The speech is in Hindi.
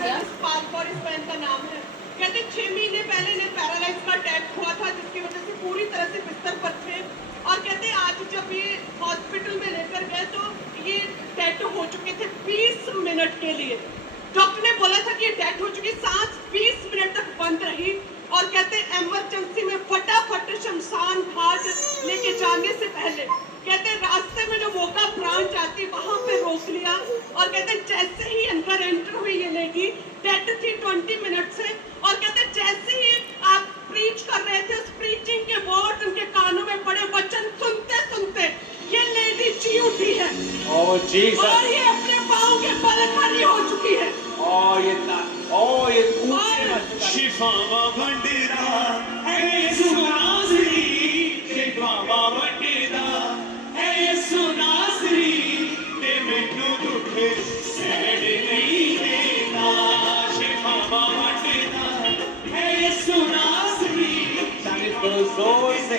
गया? जसपाल कौर इस बहन का नाम है। कहते 6 महीने पहले इन्हें पैरालाइज का अटैक हुआ था, जिसकी वजह से पूरी तरह से बिस्तर पर थे। और कहते आज जब ये हॉस्पिटल में लेकर गए तो ये डेड हो चुके थे 20 मिनट के लिए। डॉक्टर ने बोला था कि ये डेड हो चुकी, सांस 20 मिनट तक बंद रही। और कहते इमरजेंसी में फटाफट शमशान घाट लेके जाने से पहले कहते रास्ते में जो मोका ब्रांच आती वहां पे रोक लिया। और कहते जैसे ही अंदर एंटर हुई ये लेडी, डेड थी 20 मिनट से। और कहते जैसे ही आप प्रीच कर रहे थे, उस प्रीचिंग के वर्ड्स उनके कानों में पड़े, वचन सुनते सुनते ये लेडी जी उठी है। Oh Jesus! और ये अपने पाँव के बल खड़ी हो चुकी है। ये कूदने मत। शिफावा बंडेदा है सुनासरी, शिफावा बंडेदा है सुनासरी, ते मैनू दुख सैड नहीं देता। शिफावा बंडेदा है सुनासरी। जोर से